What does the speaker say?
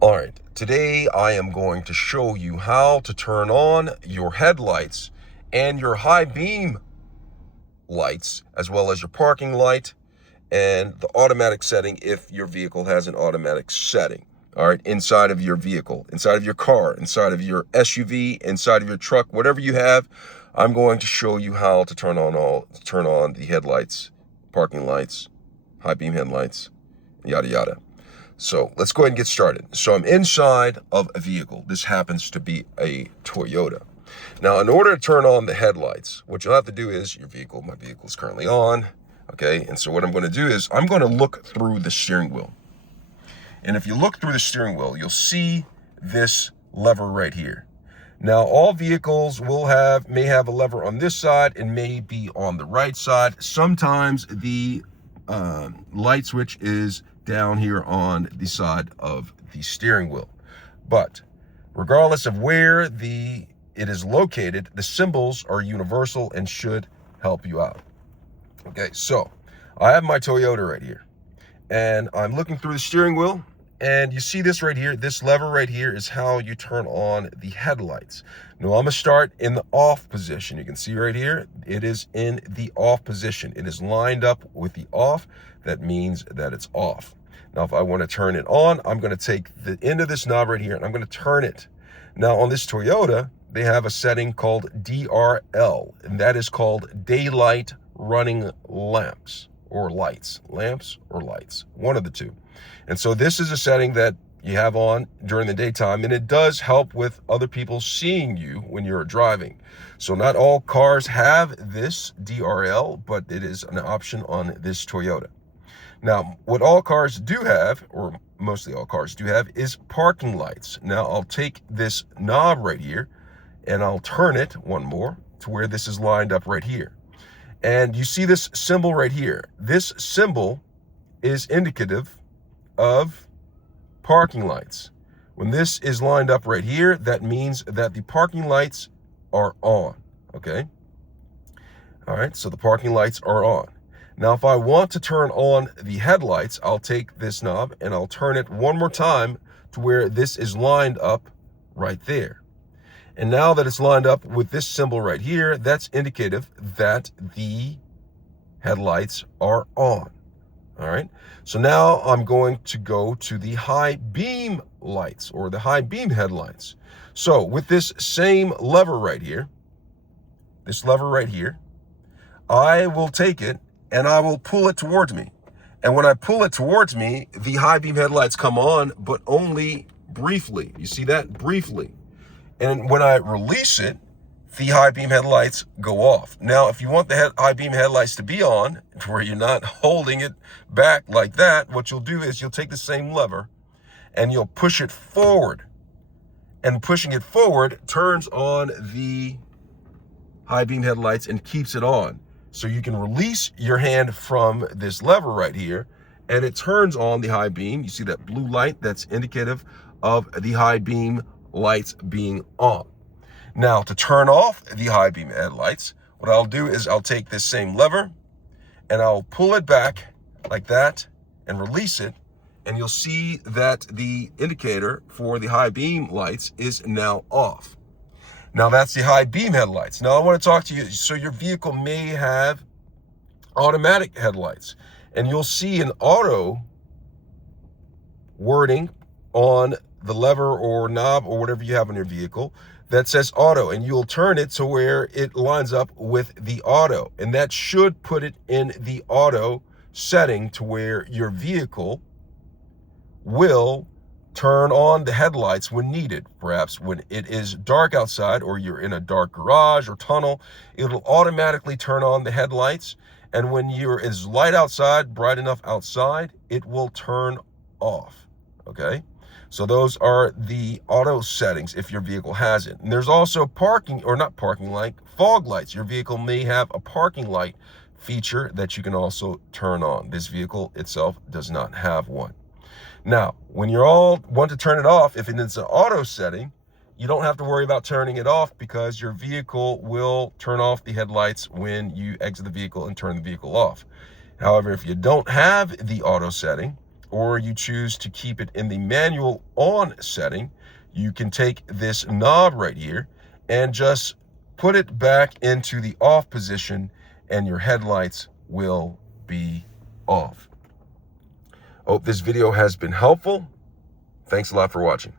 All right, today I am going to show you how to turn on your headlights and your high beam lights, as well as your parking light and the automatic setting if your vehicle has an automatic setting. All right, inside of your vehicle, inside of your car, inside of your SUV, inside of your truck, whatever you have, I'm going to show you how to turn on the headlights, parking lights, high beam headlights, yada yada. So let's go ahead and get started. So I'm inside of a vehicle. This happens to be a Toyota. Now, in order to turn on the headlights, what you'll have to do is my vehicle is currently on. Okay. And so what I'm going to do is I'm going to look through the steering wheel. And if you look through the steering wheel, you'll see this lever right here. Now, all vehicles may have a lever on this side and may be on the right side. Sometimes the light switch is down here on the side of the steering wheel. But regardless of where it is located, the symbols are universal and should help you out. Okay, so I have my Toyota right here, and I'm looking through the steering wheel, and you see this right here. This lever right here is how you turn on the headlights. Now I'm gonna start in the off position. You can see right here, it is in the off position. It is lined up with the off. That means that it's off. Now, if I want to turn it on, I'm going to take the end of this knob right here and I'm going to turn it. Now, on this Toyota, they have a setting called DRL, and that is called daylight running lamps or lights, one of the two. And so this is a setting that you have on during the daytime, and it does help with other people seeing you when you're driving. So not all cars have this DRL, but it is an option on this Toyota. Now, what all cars do have, or mostly all cars do have, is parking lights. Now, I'll take this knob right here and I'll turn it one more to where this is lined up right here. And you see this symbol right here. This symbol is indicative of parking lights. When this is lined up right here, that means that the parking lights are on, okay? All right, so the parking lights are on. Now, if I want to turn on the headlights, I'll take this knob and I'll turn it one more time to where this is lined up right there. And now that it's lined up with this symbol right here, that's indicative that the headlights are on. All right. So now I'm going to go to the high beam lights or the high beam headlights. So with this same lever right here, I will take it and I will pull it towards me. And when I pull it towards me, the high beam headlights come on, but only briefly. You see that? Briefly. And when I release it, the high beam headlights go off. Now, if you want the high beam headlights to be on, where you're not holding it back like that, what you'll do is you'll take the same lever and you'll push it forward. And pushing it forward turns on the high beam headlights and keeps it on. So you can release your hand from this lever right here and it turns on the high beam. You see that blue light? That's indicative of the high beam lights being on. Now, to turn off the high beam headlights, what I'll do is I'll take this same lever and I'll pull it back like that and release it. And you'll see that the indicator for the high beam lights is now off. Now, that's the high beam headlights. Now, I want to talk to you. So your vehicle may have automatic headlights, and you'll see an auto wording on the lever or knob or whatever you have on your vehicle that says auto, and you'll turn it to where it lines up with the auto. And that should put it in the auto setting to where your vehicle will turn on the headlights when needed. Perhaps when it is dark outside or you're in a dark garage or tunnel, it'll automatically turn on the headlights. And when it's light outside, bright enough outside, it will turn off. Okay. So those are the auto settings if your vehicle has it. And there's also fog lights. Your vehicle may have a parking light feature that you can also turn on. This vehicle itself does not have one. Now, when you all want to turn it off, if it's an auto setting, you don't have to worry about turning it off because your vehicle will turn off the headlights when you exit the vehicle and turn the vehicle off. However, if you don't have the auto setting, or you choose to keep it in the manual on setting, you can take this knob right here and just put it back into the off position, and your headlights will be off. Hope this video has been helpful. Thanks a lot for watching.